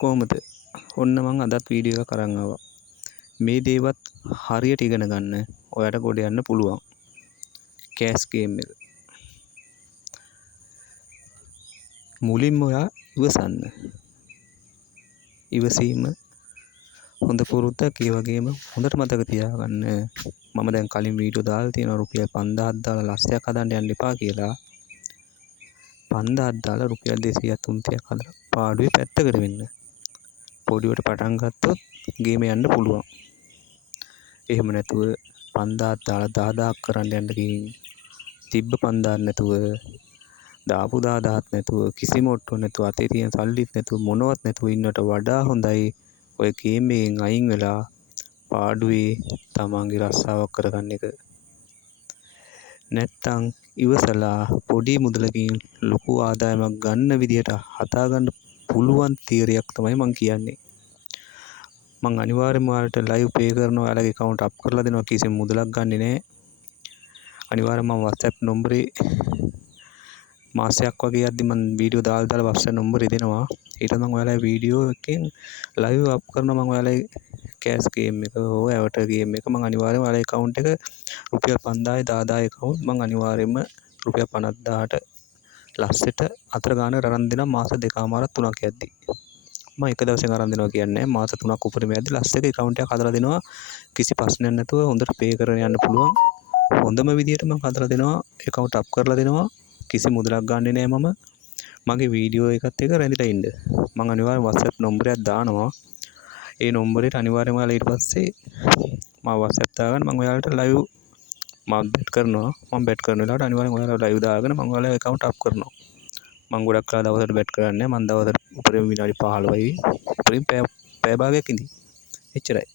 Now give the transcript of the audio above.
කොහොමද? ඔන්න මං අදත් වීඩියෝ එකක් අරන් ආවා. මේ දේවත් හරියට ඉගෙන ගන්න ඔයාලට ගොඩ යන්න පුළුවන්. කෑස් ගේම් එක. මුලින්ම ඔයා ඉවසන්න. ඉවසීම හොඳ පුරුද්දක්. ඒ වගේම හොඳට මතක තියාගන්න මම දැන් කලින් වීඩියෝ දාලා තියෙනවා රුපියල් 5000ක් දාලා ලස්සයක් හදන්න යන්න එපා කියලා. 5000ක් දාලා රුපියල් 200ක් 300ක් හදලා පාඩුවේ පැත්තකට වෙන්න. පොඩිවට පටන් ගත්තොත් ගේම යන්න පුළුවන්. එහෙම නැතුව 5000ක් දාලා 10000ක් කරන්න යන්න ගිහින් තිබ්බ 5000ක් නැතුව දාපු 10000ක් නැතුව කිසිම ඔට්ටුවක් නැතුව අතේ තියෙන සල්ලිත් නැතුව මොනවත් නැතුව ඉන්නට වඩා හොඳයි ඔය ගේම් එකෙන් අයින් වෙලා පාඩුවේ තමන්ගේ රස්සාවක් කරගන්න එක. නැත්තම් ඉවසලා පොඩි මුදලකින් ලොකු ආදායමක් ගන්න විදියට හදාගන්න පුළුවන් තියරියක් තමයි මං කියන්නේ. මං අනිවාර්යයෙන්ම ඔයාලට ලයිව් පේ කරනවා, ඔයාලගේ account අප් කරලා දෙනවා, කිසිම මුදලක් ගන්නෙ නෑ. අනිවාර්යයෙන්ම මම WhatsApp නම්බරේ මාසයක් වගේ යද්දි මම වීඩියෝ දාලා WhatsApp නම්බරේ දෙනවා. ඊට මම ඔයාලගේ වීඩියෝ එකෙන් ලයිව් අප් කරනවා. මම ඔයාලගේ කෑස් ගේම් එක හෝ ඇවට ගේම් එක මම අනිවාර්යයෙන්ම ඔයාලගේ account එක රුපියල් 5000 10000 account මම අනිවාර්යයෙන්ම රුපියල් 50000ට ලස්සට අතර ගානකට අරන් දෙනවා. මාස 2කමාරක් 3ක් යද්දි මම එක දවසෙන් අරන් දෙනවා කියන්නේ මාස 3ක් උපරිම යද්දි ලස්සක account එකක් හදලා දෙනවා. කිසි ප්‍රශ්නයක් නැතුව හොඳට පේ කරගෙන යන්න පුළුවන්. හොඳම විදියට මම හදලා දෙනවා. account අප් කරලා දෙනවා. කිසි මුදලක් ගන්නෙ නෑ. මම මගේ වීඩියෝ එකත් එක්ක රැඳිලා ඉන්න. මම අනිවාර්යයෙන් WhatsApp නම්බරයක් දානවා. ඒ නම්බරේට අනිවාර්යයෙන්ම ඔයාලා ඊට පස්සේ මම WhatsApp දාගන්න මම ඔයාලට ලයිව් මම බෙට් කරනවා. මම බෙට් කරන වෙලාවට අනිවාර්යයෙන් ඔයාලා ලයිව් දාගෙන මම ඔයාලගේ account අප් කරනවා. මම ගොඩක් කලා දවසට බෙට් කරන්නේ. මම දවසට උපරිම විනාඩි 15යි. උපරිම පැය භාගයක් ඉඳි. එච්චරයි.